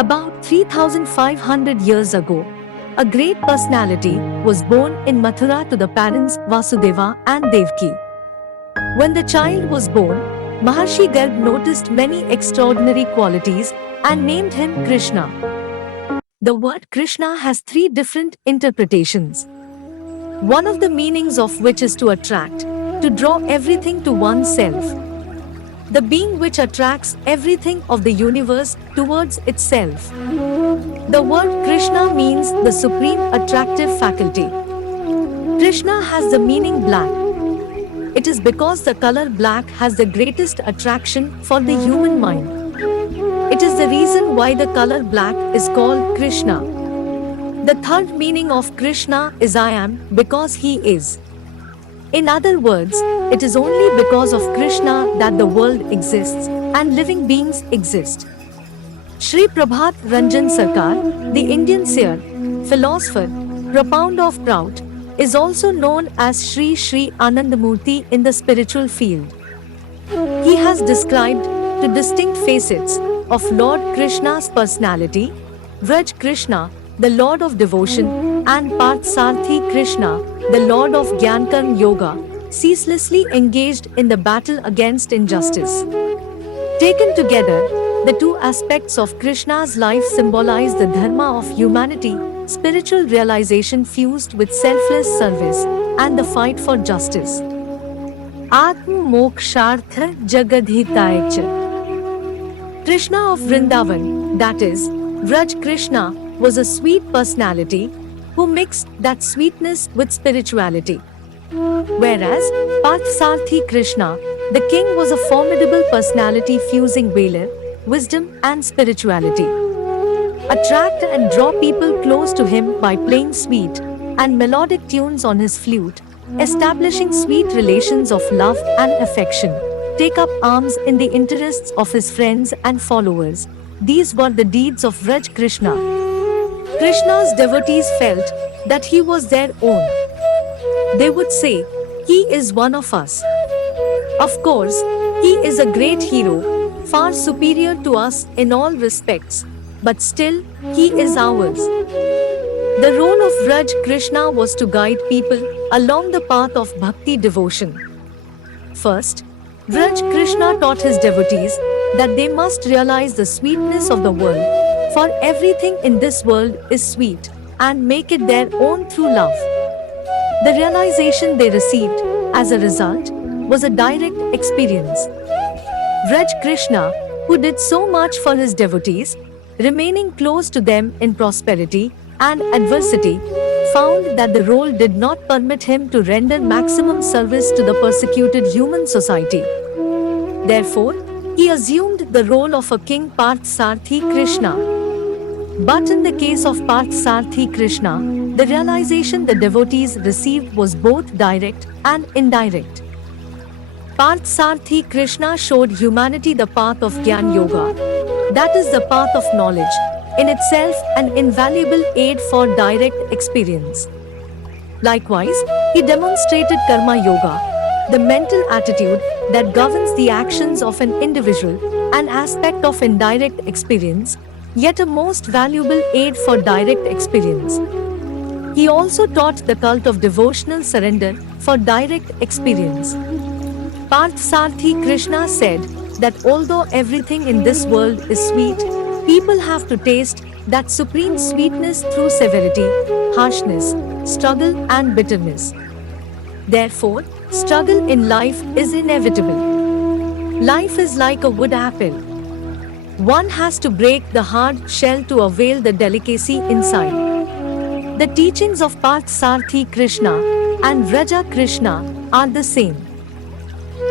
About 3,500 years ago, a great personality was born in Mathura to the parents Vasudeva and Devaki. When the child was born, Maharshi Garg noticed many extraordinary qualities and named him Krishna. The word Krishna has three different interpretations. One of the meanings of which is to attract, to draw everything to oneself. The being which attracts everything of the universe towards itself. The word Krishna means the supreme attractive faculty. Krishna has the meaning black. It is because the color black has the greatest attraction for the human mind. It is the reason why the color black is called Krishna. The third meaning of Krishna is I am, because he is. In other words, it is only because of Krishna that the world exists and living beings exist. Shri Prabhat Ranjan Sarkar, the Indian seer, philosopher, propounder of Prout, is also known as Shri Anandamurti in the spiritual field. He has described the distinct facets of Lord Krishna's personality, Vraja Krśņa, the Lord of Devotion, and Párthasárathi Krśņa, the Lord of Jnana-Karma Yoga, ceaselessly engaged in the battle against injustice. Taken together, the two aspects of Krishna's life symbolize the dharma of humanity, spiritual realization fused with selfless service, and the fight for justice. Atma Moksartham Jagat Hitaya Ca. Krishna of Vrindavan, that is, Vraja Krśņa, was a sweet personality who mixed that sweetness with spirituality. Whereas Párthasárathi Krśņa, the king, was a formidable personality fusing valor, wisdom and spirituality. Attract and draw people close to him by playing sweet and melodic tunes on his flute, establishing sweet relations of love and affection, take up arms in the interests of his friends and followers. These were the deeds of Vraja Krśņa. Krishna's devotees felt that he was their own. They would say, he is one of us. Of course, he is a great hero, far superior to us in all respects, but still, he is ours. The role of Vraja Krśņa was to guide people along the path of bhakti devotion. First, Vraja Krśņa taught his devotees that they must realize the sweetness of the world, for everything in this world is sweet, and make it their own through love. The realization they received, as a result, was a direct experience. Vraja Krśņa, who did so much for his devotees, remaining close to them in prosperity and adversity, found that the role did not permit him to render maximum service to the persecuted human society. Therefore, he assumed the role of a king, Párthasárathi Krśņa. But in the case of Párthasárathi Krśņa, the realization the devotees received was both direct and indirect. Párthasárathi Krśņa showed humanity the path of Jnana Yoga, that is the path of knowledge, in itself an invaluable aid for direct experience. Likewise, he demonstrated Karma Yoga, the mental attitude that governs the actions of an individual, an aspect of indirect experience, yet a most valuable aid for direct experience. He also taught the cult of devotional surrender for direct experience. Párthasárathi Krśņa said that although everything in this world is sweet, people have to taste that supreme sweetness through severity, harshness, struggle and bitterness. Therefore, struggle in life is inevitable. Life is like a wood apple. One has to break the hard shell to avail the delicacy inside. The teachings of Párthasárathi Krśņa and Vraja Krśņa are the same.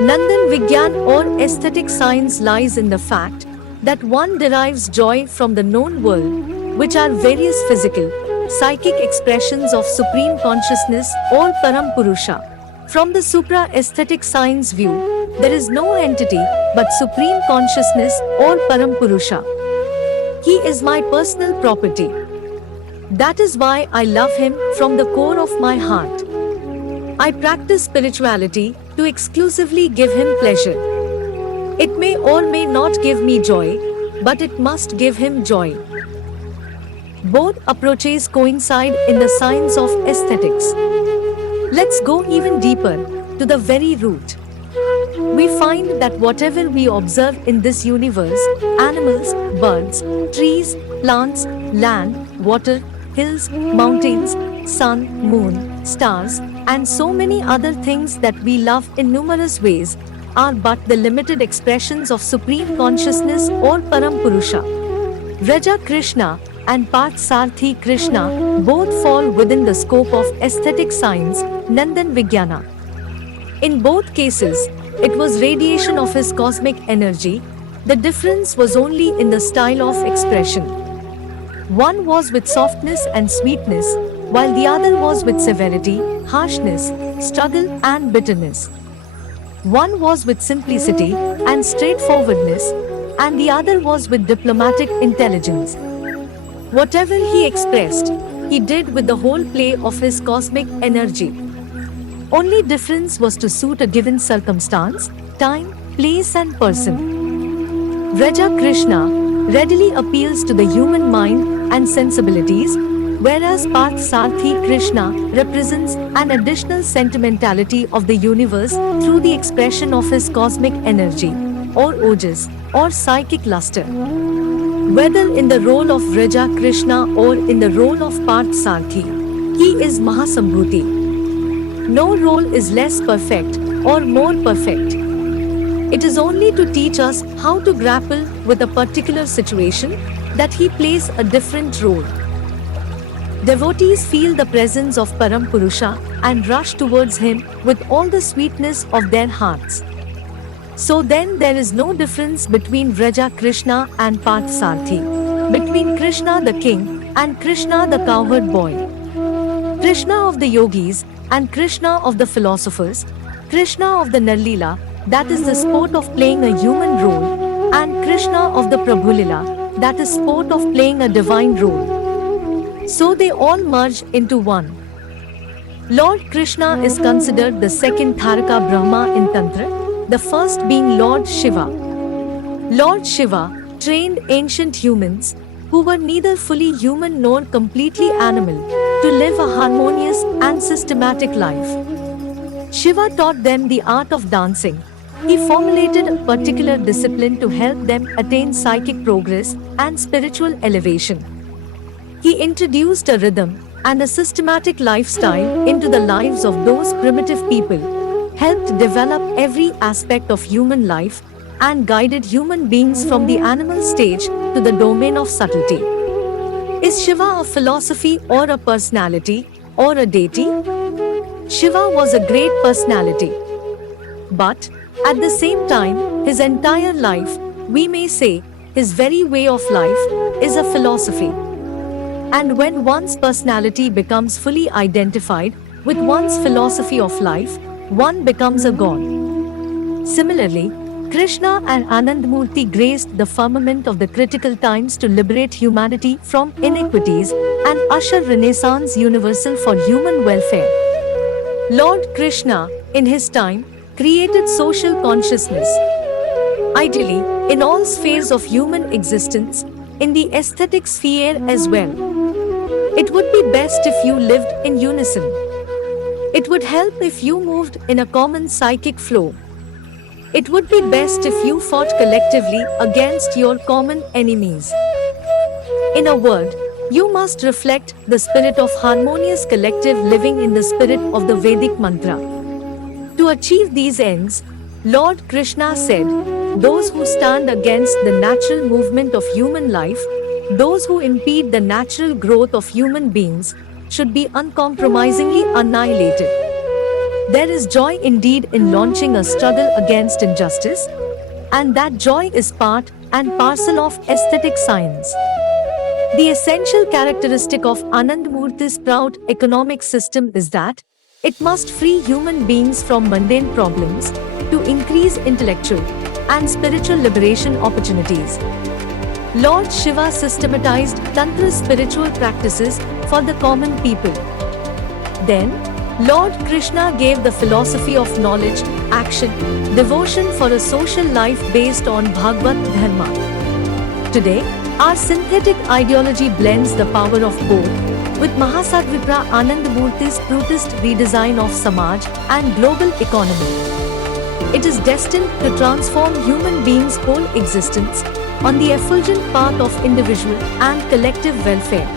Namami-Vignana or aesthetic science lies in the fact that one derives joy from the known world, which are various physical, psychic expressions of supreme consciousness or Param Purusha. From the supra-aesthetic science view, there is no entity but supreme consciousness or Param Purusha. He is my personal property. That is why I love him from the core of my heart. I practice spirituality to exclusively give him pleasure. It may or may not give me joy, but it must give him joy. Both approaches coincide in the science of aesthetics. Let's go even deeper, to the very root. We find that whatever we observe in this universe, animals, birds, trees, plants, land, water, hills, mountains, sun, moon, stars, and so many other things that we love in numerous ways, are but the limited expressions of Supreme Consciousness or Param Purusha. Vraja Krśņa and Párthasárathi Krśņa both fall within the scope of aesthetic science, Namami-Vignana. In both cases, it was radiation of his cosmic energy. The difference was only in the style of expression. One was with softness and sweetness, while the other was with severity, harshness, struggle and bitterness. One was with simplicity and straightforwardness, and the other was with diplomatic intelligence. Whatever he expressed, he did with the whole play of his cosmic energy. Only difference was to suit a given circumstance, time, place and person. Vraja Krśņa readily appeals to the human mind and sensibilities, whereas Párthasárathi Krśņa represents an additional sentimentality of the universe through the expression of his cosmic energy, or ojas, or psychic luster. Whether in the role of Vraja Krśņa or in the role of Párthasárathi, he is Mahasambhuti. No role is less perfect or more perfect. It is only to teach us how to grapple with a particular situation that he plays a different role. Devotees feel the presence of Param Purusha and rush towards him with all the sweetness of their hearts. So then there is no difference between Vraja Krśņa and Párthasárathi, between Krishna the king and Krishna the cowherd boy. Krishna of the yogis and Krishna of the philosophers, Krishna of the Narlila, that is the sport of playing a human role, and Krishna of the Prabhulila, that is sport of playing a divine role. So they all merge into one. Lord Krishna is considered the second Dharaka Brahma in Tantra, the first being Lord Shiva. Lord Shiva trained ancient humans, who were neither fully human nor completely animal, to live a harmonious and systematic life. Shiva taught them the art of dancing. He formulated a particular discipline to help them attain psychic progress and spiritual elevation. He introduced a rhythm and a systematic lifestyle into the lives of those primitive people, helped develop every aspect of human life, and guided human beings from the animal stage to the domain of subtlety. Is Shiva a philosophy or a personality or a deity? Shiva was a great personality. But, at the same time, his entire life, we may say, his very way of life, is a philosophy. And when one's personality becomes fully identified with one's philosophy of life, one becomes a god. Similarly, Krishna and Anandamurti graced the firmament of the critical times to liberate humanity from inequities and usher Renaissance universal for human welfare. Lord Krishna, in his time, created social consciousness. Ideally, in all spheres of human existence, in the aesthetic sphere as well. It would be best if you lived in unison. It would help if you moved in a common psychic flow. It would be best if you fought collectively against your common enemies. In a word, you must reflect the spirit of harmonious collective living in the spirit of the Vedic mantra. To achieve these ends, Lord Krishna said, those who stand against the natural movement of human life, those who impede the natural growth of human beings, should be uncompromisingly annihilated. There is joy indeed in launching a struggle against injustice, and that joy is part and parcel of aesthetic science. The essential characteristic of Anandamurti's proud economic system is that it must free human beings from mundane problems to increase intellectual and spiritual liberation opportunities. Lord Shiva systematized Tantra spiritual practices for the common people. Then, Lord Krishna gave the philosophy of knowledge, action, devotion for a social life based on Bhagavad Dharma. Today, Our synthetic ideology blends the power of both, with Mahasadvipra Anandamurti's brutist redesign of Samaj and global economy. It is destined to transform human beings' whole existence on the effulgent path of individual and collective welfare.